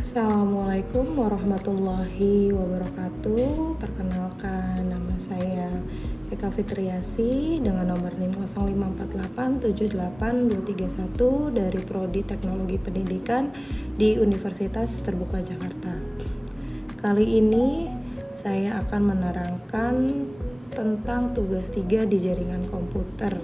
Assalamualaikum warahmatullahi wabarakatuh. Perkenalkan, nama saya Eka Fitriasi dengan nomor NIM 054878231 dari Prodi Teknologi Pendidikan di Universitas Terbuka Jakarta. Kali ini saya akan menerangkan tentang tugas 3 di jaringan komputer.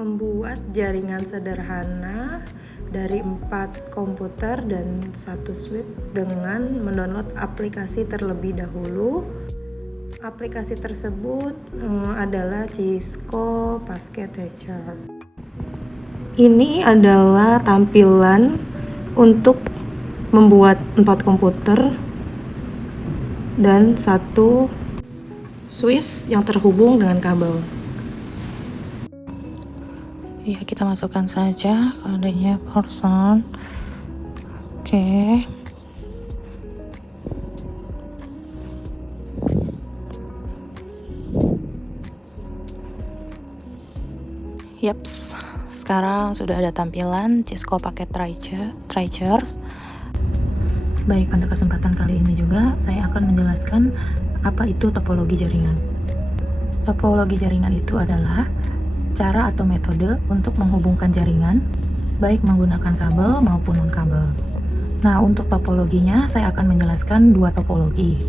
Membuat jaringan sederhana dari 4 komputer dan 1 switch dengan mendownload aplikasi terlebih dahulu. Aplikasi tersebut adalah Cisco Basket Teacher. Ini adalah tampilan untuk membuat 4 komputer dan 1 switch yang terhubung dengan kabel. Ya, kita masukkan saja kodenya person. Oke. Yaps, sekarang sudah ada tampilan Cisco Packet Treasures. Baik, pada kesempatan kali ini juga saya akan menjelaskan apa itu topologi jaringan. Topologi jaringan itu adalah cara atau metode untuk menghubungkan jaringan, baik menggunakan kabel maupun non-kabel. Nah, untuk topologinya saya akan menjelaskan 2 topologi.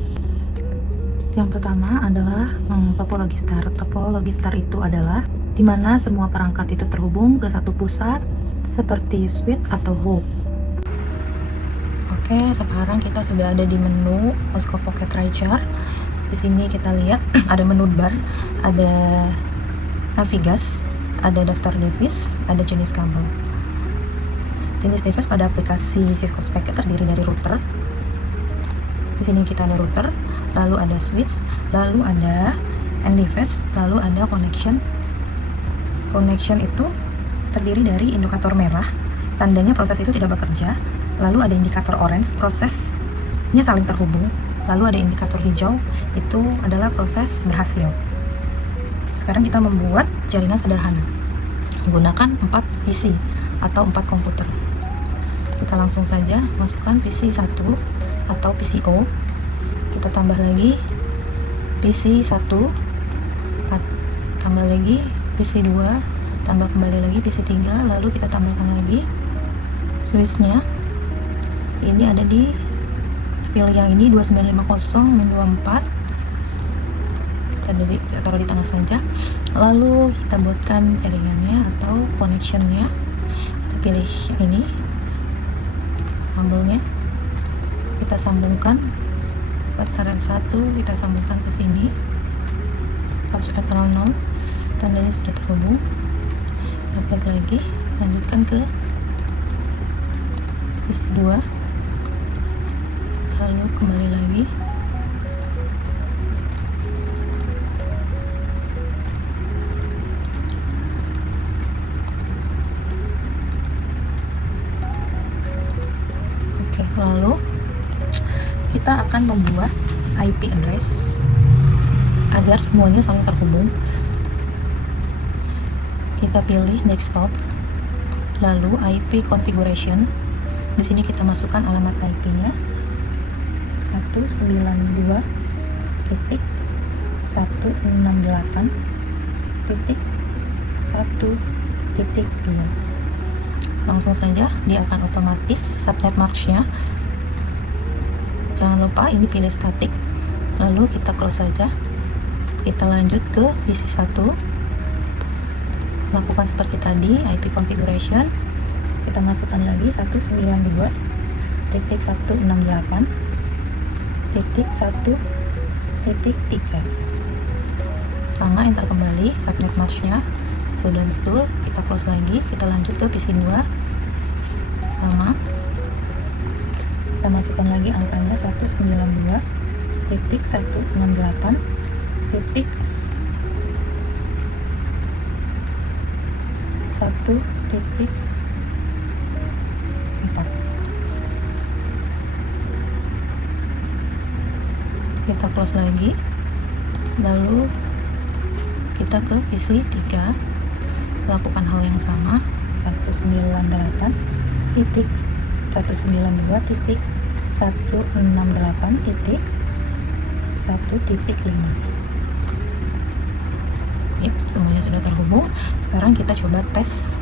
Yang pertama adalah topologi star. Topologi star itu adalah di mana semua perangkat itu terhubung ke satu pusat seperti switch atau hub. Oke, sekarang kita sudah ada di menu Cisco Pocket Treasure. Di sini kita lihat ada menu bar, ada navigas, ada daftar device, ada jenis kabel. Jenis device pada aplikasi Cisco Packet terdiri dari router. Di sini kita ada router, lalu ada switch, lalu ada end device, lalu ada connection. Connection itu terdiri dari indikator merah, tandanya proses itu tidak bekerja, lalu ada indikator orange, prosesnya saling terhubung, lalu ada indikator hijau, itu adalah proses berhasil. Sekarang kita membuat jaringan sederhana menggunakan 4 PC atau 4 komputer. Kita langsung saja masukkan PC 1 atau PCO. Kita tambah lagi PC 1, tambah lagi PC 2, tambah kembali lagi PC 3, lalu kita tambahkan lagi switchnya. Ini ada di pilih yang ini 2950-24. Kita taruh di tengah saja, lalu kita buatkan jaringannya atau connectionnya. Kita pilih ini kabelnya, kita sambungkan putaran 1, kita sambungkan ke sini, password 00, tandanya sudah terhubung. Kita klik lagi, lanjutkan ke PC 2, lalu kembali lagi. Lalu kita akan membuat IP address agar semuanya saling terhubung. Kita pilih desktop, lalu IP configuration. Di sini kita masukkan alamat IP-nya 192.168.1.2. Langsung saja dia akan otomatis subnet marks-nya. Jangan lupa ini pilih static, lalu kita close saja. Kita lanjut ke PC 1, lakukan seperti tadi, IP configuration. Kita masukkan lagi 192.168.1.3, sama, enter kembali, subnet match-nya sudah betul. Kita close lagi, kita lanjut ke PC 2, sama, kita masukkan lagi angkanya 192.168.1.4. Kita close lagi, lalu kita ke PC 3, lakukan hal yang sama, 198.168.1.3. 192.168.1.5. Ya, semuanya sudah terhubung. Sekarang kita coba tes.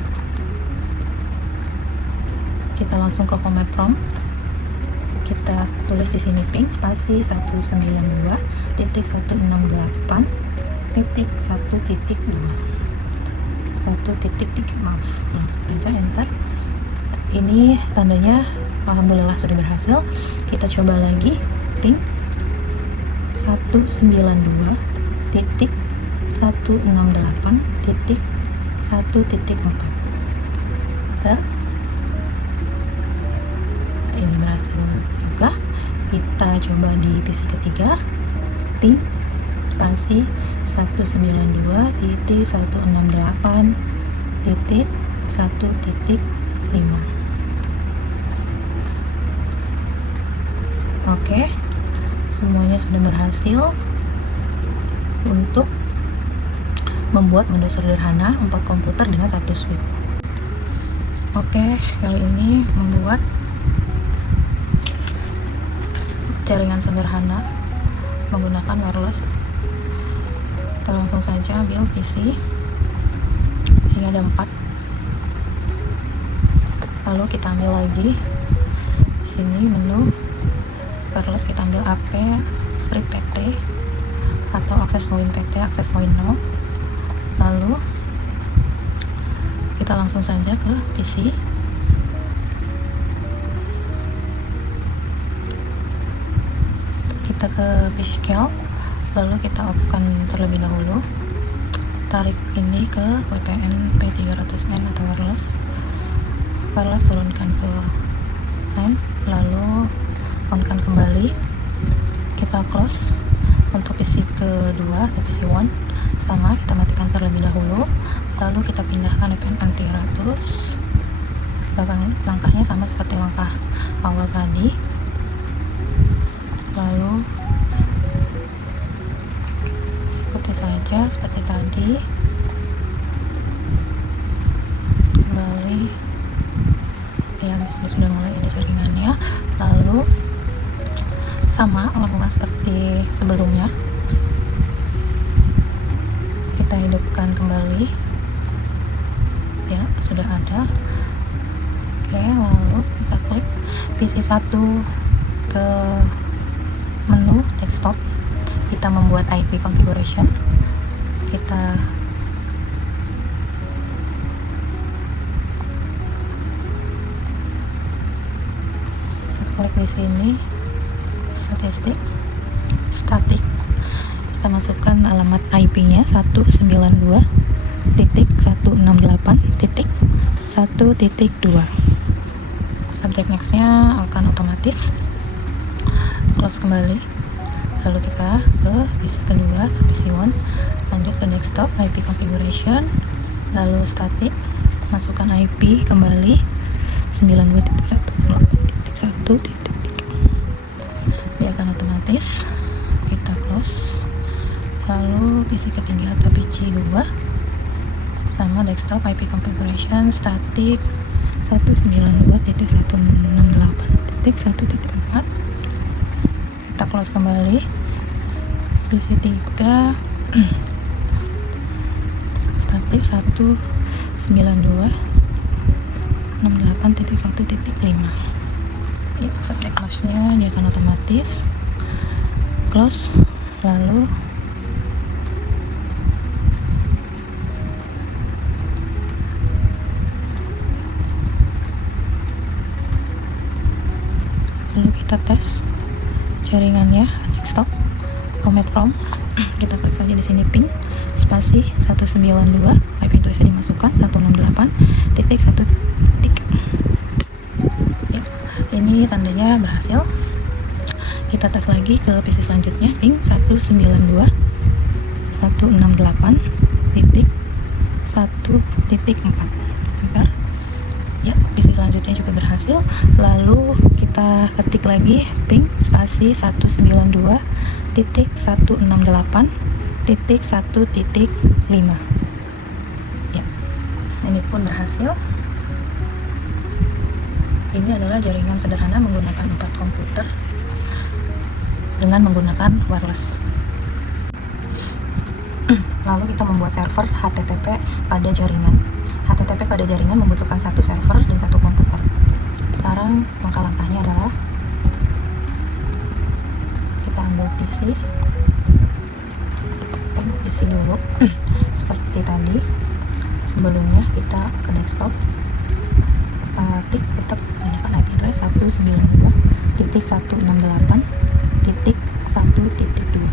Kita langsung ke format prompt. Kita tulis di sini ping spasi 192.1.1.2. Maaf, langsung saja enter. Ini tandanya alhamdulillah sudah berhasil. Kita coba lagi ping 192.168.1.4. Ini berhasil juga. Kita coba di PC ketiga ping spasi 192.168.1.5. Oke, semuanya sudah berhasil untuk membuat menu sederhana 4 komputer dengan satu switch. Oke, kali ini membuat jaringan sederhana menggunakan wireless. Kita langsung saja build PC. Sini ada 4. Lalu kita ambil lagi sini menu wireless, kita ambil AP strip PT atau access point PT, access point 0. Lalu kita langsung saja ke PC. Kita ke Physical, lalu kita off-kan terlebih dahulu. Tarik ini ke VPN P300N atau wireless, turunkan ke N, lalu on-kan kembali. Kita close. Untuk PC kedua atau PC 1 sama, kita matikan terlebih dahulu, lalu kita pindahkan VPN anti-ratus. Langkahnya sama seperti langkah awal tadi. Lalu ikuti saja seperti tadi. Kembali, ya sudah mulai ada jaringannya. Lalu sama, lakukan seperti sebelumnya. Kita hidupkan kembali. Ya, sudah ada. Oke, lalu kita klik PC 1 ke menu desktop. Kita membuat IP configuration. Kita klik di sini static. Kita masukkan alamat IP-nya 192.168.1.2. Subject next-nya akan otomatis. Close kembali. Lalu kita ke PC kedua atau PC 1, lanjut ke desktop, IP configuration, lalu static, masukkan IP kembali 92.168.1. Dia akan otomatis. Kita close. Lalu PC ketiga atau PC 2 sama, desktop, IP configuration, static 192.168.1.4. Kita close kembali. PC 3 static 192.168.1.5. Ya, subject mask-nya dia akan otomatis. Close. Lalu kita tes jaringannya desktop. Format prompt, kita klik saja di sini ping spasi 192, IP address dimasukkan 168.1. Ya, ini tandanya berhasil. Kita tes lagi ke PC selanjutnya, ping 192.168.1.4. Enter. Ya, PC selanjutnya juga berhasil. Lalu kita ketik lagi ping spasi 192.168.1.5. Ya, ini pun berhasil. Ini adalah jaringan sederhana menggunakan 4 komputer dengan menggunakan wireless. Lalu kita membuat server HTTP pada jaringan. HTTP pada jaringan membutuhkan satu server dan satu komputer. Sekarang langkah-langkahnya adalah kita ambil PC, kita ambil PC dulu seperti tadi. Sebelumnya kita ke desktop, static tetap menggunakan IP address 192.168.1.2.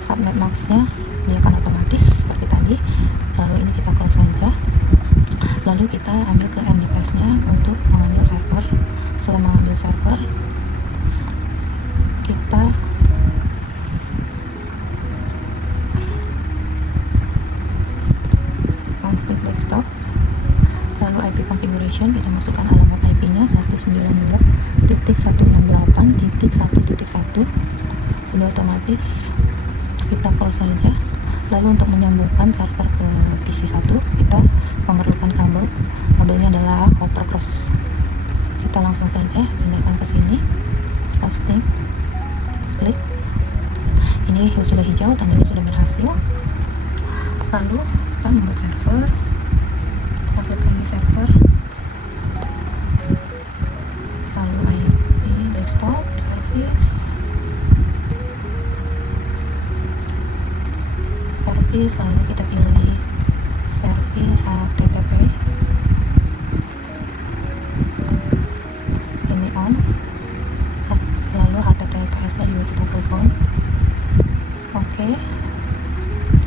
Subnet masknya dia akan otomatis seperti tadi. Lalu ini kita close saja. Lalu kita ambil ke end device-nya untuk mengambil server. Setelah mengambil server, kita config desktop. Lalu IP configuration, kita masukkan alamat IP-nya 192.168.1.1. Sudah otomatis, kita close saja. Lalu untuk menyambungkan server ke PC 1, kita memerlukan kabel. Kabelnya adalah copper cross. Kita langsung saja pindahkan ke sini, pasting, klik. Ini sudah hijau, tandanya sudah berhasil. Lalu kita membuat server. Kita klik lagi server. Lalu IP desktop service. Lalu kita pilih service HTTP, ini on. Lalu HTTPS nya juga kita klik on. Oke,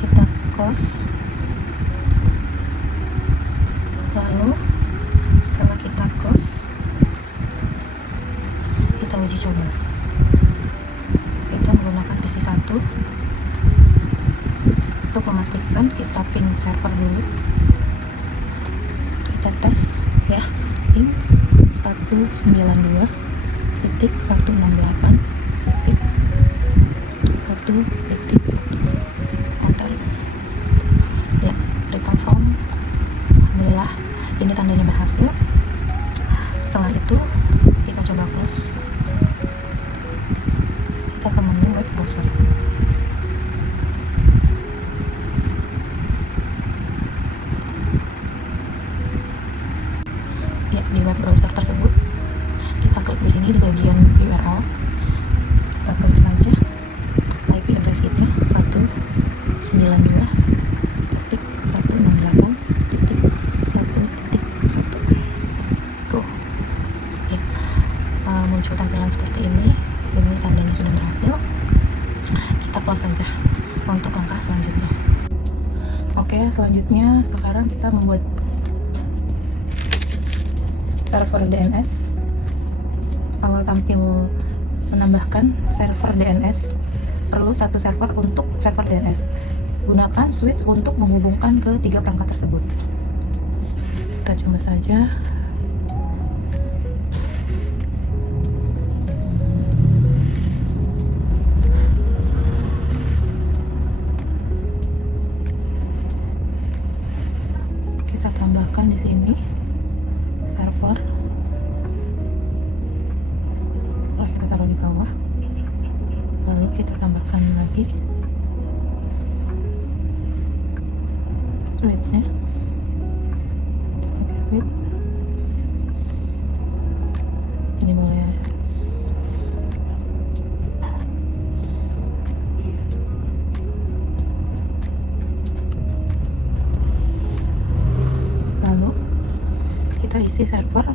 kita close. Lalu setelah kita close, kita uji coba. Kita menggunakan PC 1. Untuk memastikan, kita ping server dulu. Kita tes ya, ping 192.168.1.1. Enter. Ya, return from. Alhamdulillah, ini tandanya berhasil. Setelah itu, kita coba close. Kita ke menu web browser. Di web browser tersebut, kita klik di sini di bagian URL. Kita klik saja IP address kita 192.168.1.1. Tuh, ya, muncul tampilan seperti ini. Ini tandanya sudah berhasil. Kita close saja untuk langkah selanjutnya. Oke, selanjutnya sekarang kita membuat server DNS. Awal tampil menambahkan server DNS, perlu satu server untuk server DNS. Gunakan switch untuk menghubungkan ke 3 perangkat tersebut. Kita coba saja. Kita tambahkan di sini server. Kita taruh di bawah. Lalu kita tambahkan lagi switch-nya. Pakai switch. Ini boleh. Lalu kita isi server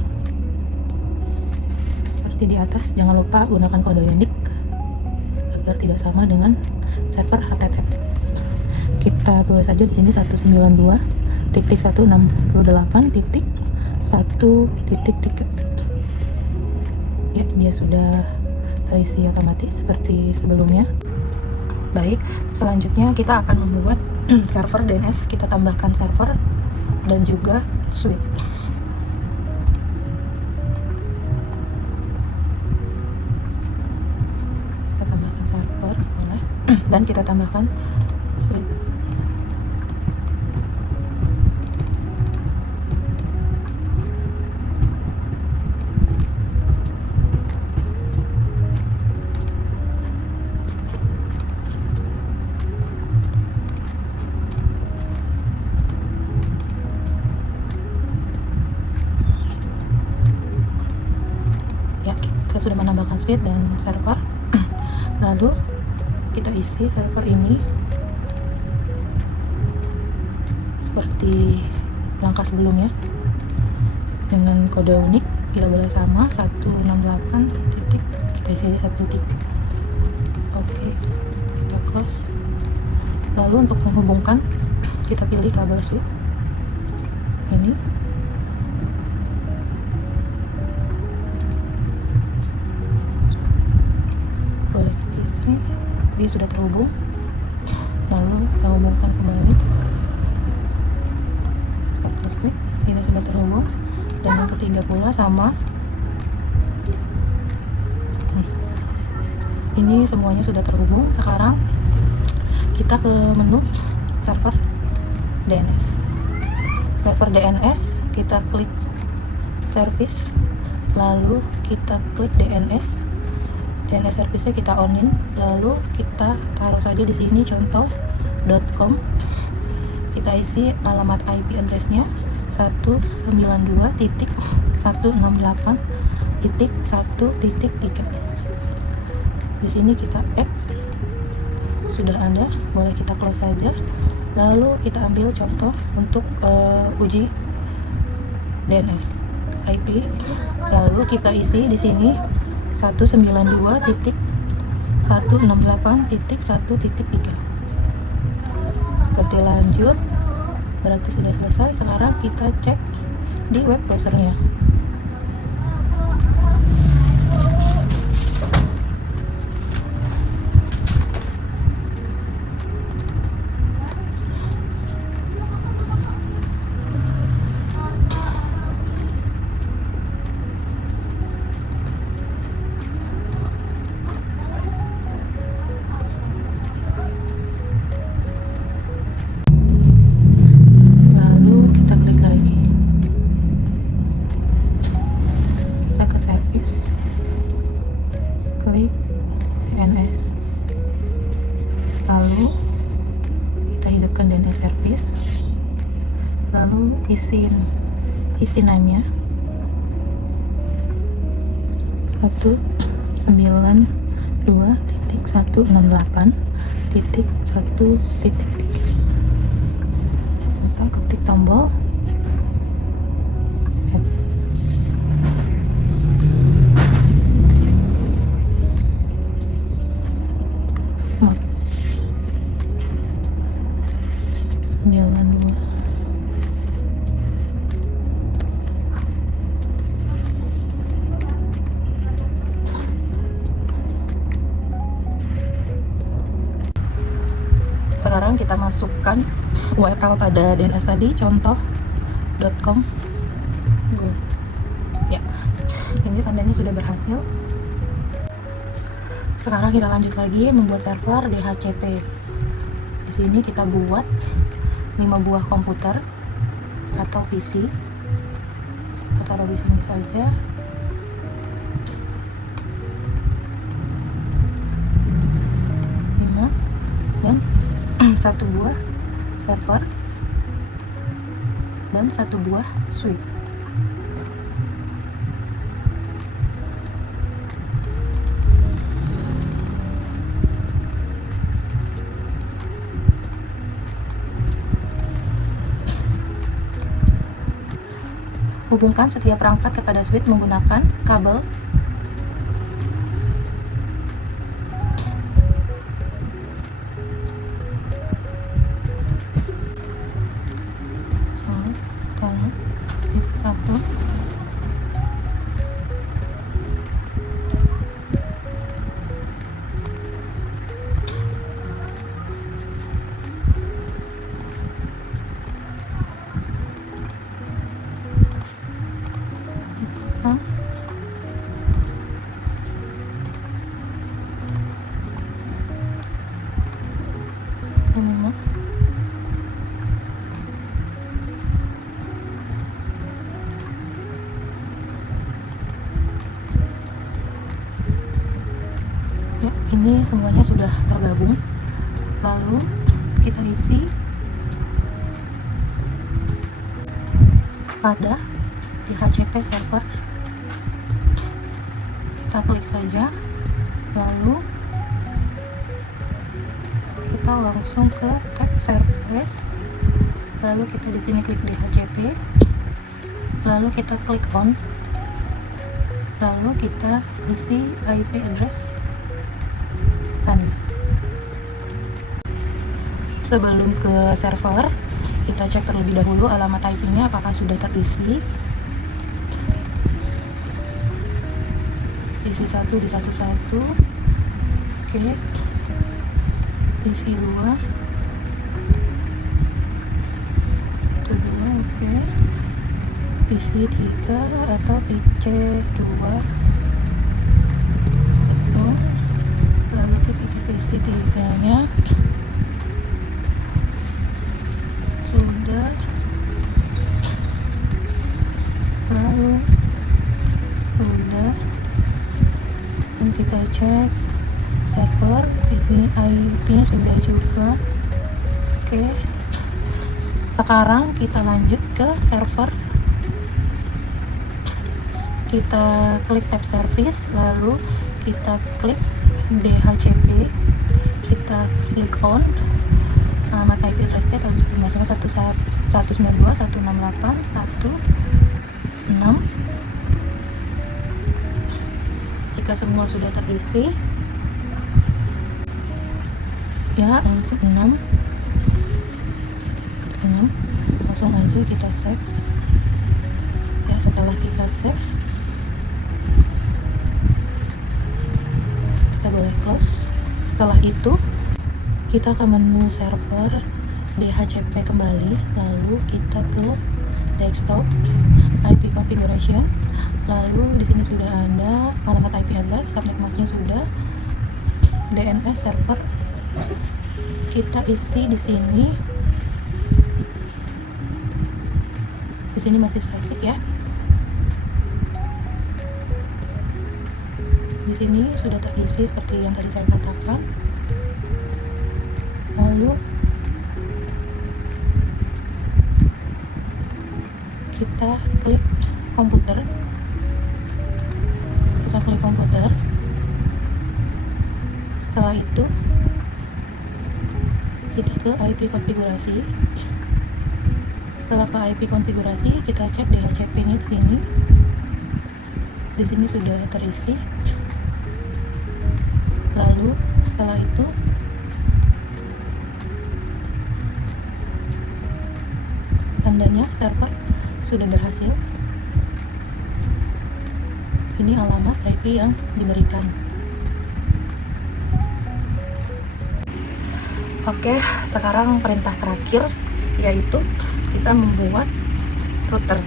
seperti di atas. Jangan lupa gunakan kode unik agar tidak sama dengan server HTTP. Kita tulis saja di sini 192.168.1. Ya, dia sudah terisi otomatis seperti sebelumnya. Baik, selanjutnya kita akan membuat server DNS. Kita tambahkan server dan juga switch. Kita tambahkan server, boleh, dan kita tambahkan switch. sudah menambahkan switch dan server. Lalu kita isi server ini seperti langkah sebelumnya dengan kode unik. Kita boleh sama 168 titik, kita isi 1 titik. Oke, kita close. Lalu untuk menghubungkan kita pilih kabel switch ini. Boleh ke sini, dia sudah terhubung. Lalu kita hubungkan kembali kabel switch, ini sudah terhubung. Dan yang ketiga pula sama. Ini semuanya sudah terhubung. Sekarang kita ke menu server DNS. Server DNS, kita klik service, lalu kita klik DNS. DNS service-nya kita onin, lalu kita taruh saja di sini contoh.com. Kita isi alamat IP address-nya 192.168.1.3. Di sini kita add, sudah ada, boleh kita close saja. Lalu kita ambil contoh untuk uji DNS IP. Lalu kita isi di sini 192.168.1.3. Seperti lanjut, berarti sudah selesai. Sekarang kita cek di web browsernya. Klik DNS, lalu kita hidupkan DNS service, lalu isi name-nya 192.168.1.3. Kita ketik tombol add. Sekarang kita masukkan URL pada DNS tadi, contoh.com. Ya, ini tandanya sudah berhasil. Sekarang kita lanjut lagi membuat server DHCP. Di sini kita buat 5 buah komputer atau PC. Kita taruh di sini saja. Dan 1 buah server dan 1 buah switch. Hubungkan setiap perangkat kepada switch menggunakan kabel. Isi 1. Ya, ini semuanya sudah tergabung. Lalu kita isi pada DHCP server. kita klik saja, lalu kita langsung ke tab service, lalu kita di sini klik DHCP, lalu kita klik on, lalu kita isi IP address tadi. Sebelum ke server, kita cek terlebih dahulu alamat IP-nya apakah sudah terisi. Isi 1 di 11, oke. Isi 2, 12, oke. Isi 3 atau PC 2, lalu kita cek isi 3-nya. Sudah, lalu sudah, dan kita cek server, isi IP-nya sudah juga, oke. Sekarang kita lanjut ke server, kita klik tab service, lalu kita klik DHCP, kita klik on. Alamat IP address-nya tadi dimasukkan 192.168.1.6. Jika semua sudah terisi, ya langsung 6, langsung aja kita save. Ya, setelah kita save, kita boleh close. Setelah itu kita ke menu server DHCP kembali, lalu kita ke desktop IP configuration, lalu di sini sudah ada alamat IP address, subnet masknya sudah, DNS server kita isi di sini. Di sini masih static ya. Di sini sudah terisi seperti yang tadi saya katakan. Lalu kita klik komputer, setelah itu kita ke IP konfigurasi. Setelah ke IP konfigurasi, kita cek DHCP-nya di sini. Di sini sudah terisi. Lalu setelah itu tandanya server sudah berhasil. Ini alamat IP yang diberikan. Oke, sekarang perintah terakhir yaitu kita membuat router.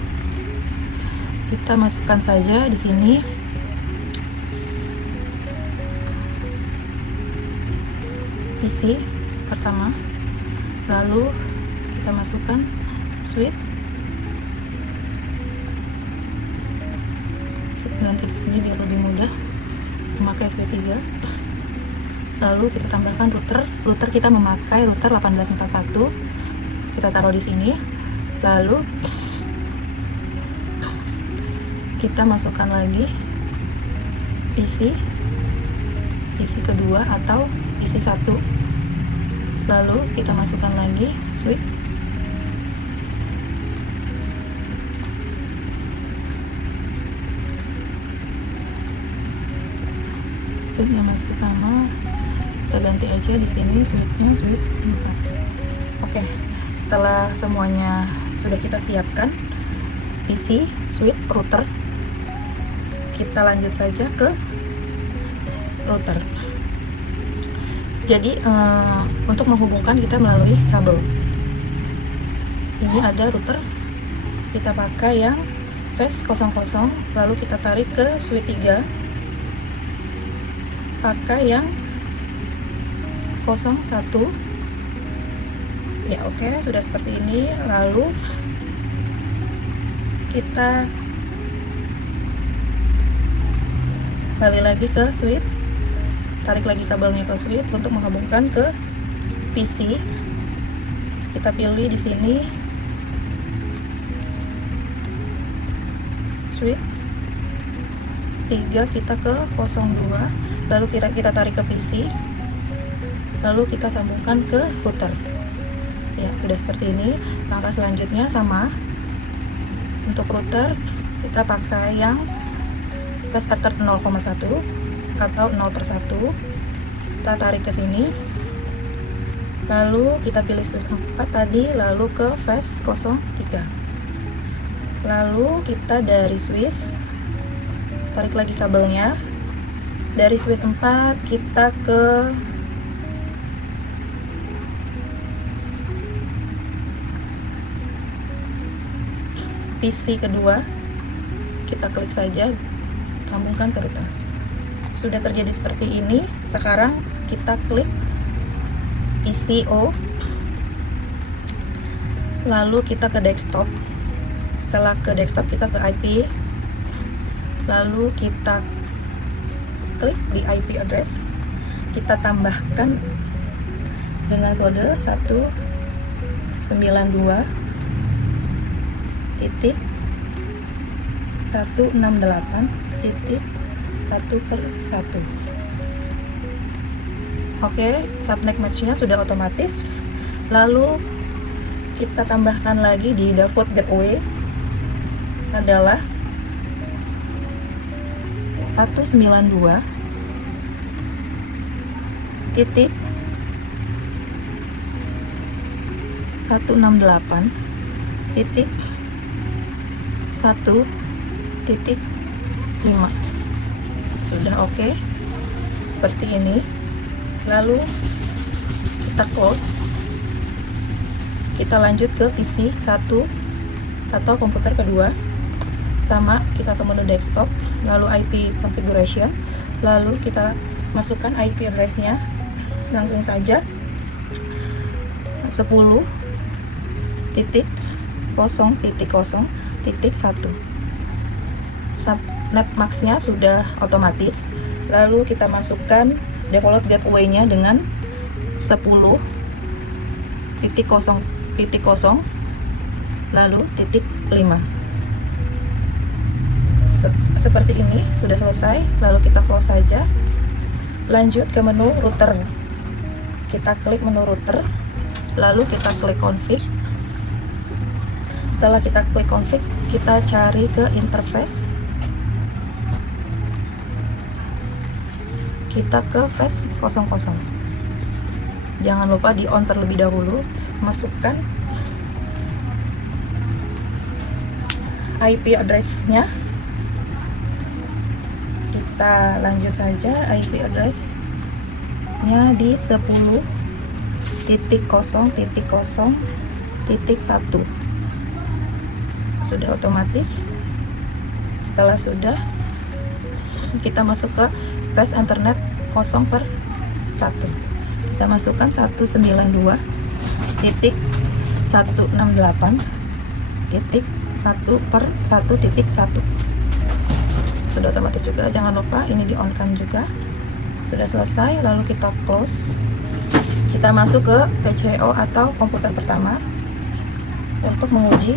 Kita masukkan saja di sini PC pertama, lalu kita masukkan switch. Kita ganti di sini biar lebih mudah memakai switch 3. Lalu kita tambahkan router kita memakai router 1841. Kita taruh di sini. Lalu kita masukkan lagi PC kedua atau PC 1. Lalu kita masukkan lagi switch. Switchnya masih sama, kita ganti aja di sini switchnya switch 4. Oke, setelah semuanya sudah kita siapkan, PC, switch, router, kita lanjut saja ke router. Jadi untuk menghubungkan kita melalui kabel. Ini ada router, kita pakai yang phase 00, lalu kita tarik ke switch 3, pakai yang 01. Ya oke, sudah seperti ini. Lalu kita balik lagi ke switch, tarik lagi kabelnya ke switch untuk menghubungkan ke PC. Kita pilih di sini switch, 03 kita ke 02, lalu kita tarik ke PC, lalu kita sambungkan ke router. Ya, sudah seperti ini. Langkah selanjutnya sama. Untuk router kita pakai yang fast starter 0,1 atau 0/1. Kita tarik ke sini, lalu kita pilih switch 4 tadi, lalu ke fast 03. Lalu kita dari switch tarik lagi kabelnya, dari switch 4 kita ke PC kedua, kita klik saja, sambungkan ke router. Sudah terjadi seperti ini. Sekarang kita klik PCO, lalu kita ke desktop. Setelah ke desktop kita ke IP, lalu kita klik di IP address, kita tambahkan dengan kode 192.168.1/1. Oke, subnet match-nya sudah otomatis. Lalu kita tambahkan lagi di default gateway adalah 192.168.1.5. Sudah oke, seperti ini. Lalu kita close, kita lanjut ke PC 1 atau komputer kedua. Sama, kita ke menu desktop, lalu IP configuration, lalu kita masukkan IP address-nya langsung saja 10.0.0.1. Subnet max-nya sudah otomatis. Lalu kita masukkan default gateway-nya dengan 10.0.0 lalu .5. Seperti ini, sudah selesai. Lalu kita close saja. Lanjut ke menu router. Kita klik menu router, lalu kita klik config. Setelah kita klik config, kita cari ke interface. Kita ke fast 00. Jangan lupa di on terlebih dahulu. Masukkan IP address-nya. Kita lanjut saja, IP address-nya di 10.0.0.1. Sudah otomatis. Setelah sudah, kita masuk ke fast internet 0/1. Kita masukkan 192.168.1/1. Sudah otomatis juga, jangan lupa ini di on kan juga. Sudah selesai, lalu kita close. Kita masuk ke PCO atau komputer pertama untuk menguji.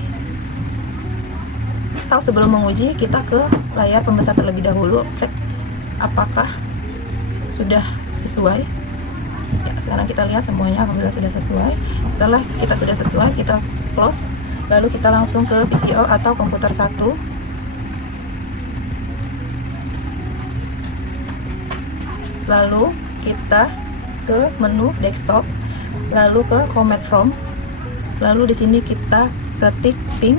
Atau sebelum menguji, kita ke layar pembesar terlebih dahulu, cek apakah sudah sesuai. Ya, sekarang kita lihat semuanya alhamdulillah sudah sesuai. Setelah kita sudah sesuai, kita close, lalu kita langsung ke PCO atau komputer 1. Lalu kita ke menu desktop, lalu ke command prompt, lalu di sini kita ketik ping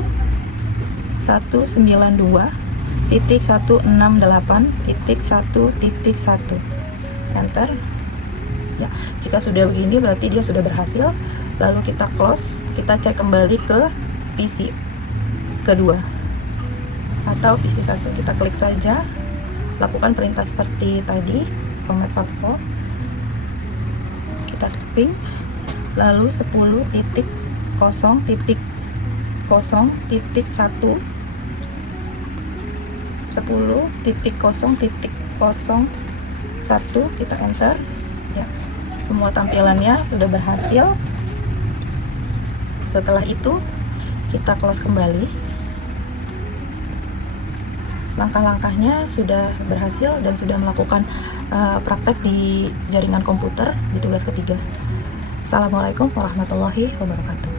192.168.1.1. Enter. Ya, jika sudah begini berarti dia sudah berhasil. Lalu kita close, kita cek kembali ke PC kedua atau PC 1. Kita klik saja, lakukan perintah seperti tadi, command prompt. Kita ping, lalu 10.0.0.1 10.0.01 kita enter. Ya, semua tampilannya sudah berhasil. Setelah itu kita close kembali. langkah-langkahnya sudah berhasil dan sudah melakukan praktek di jaringan komputer di tugas ketiga. Assalamualaikum warahmatullahi wabarakatuh.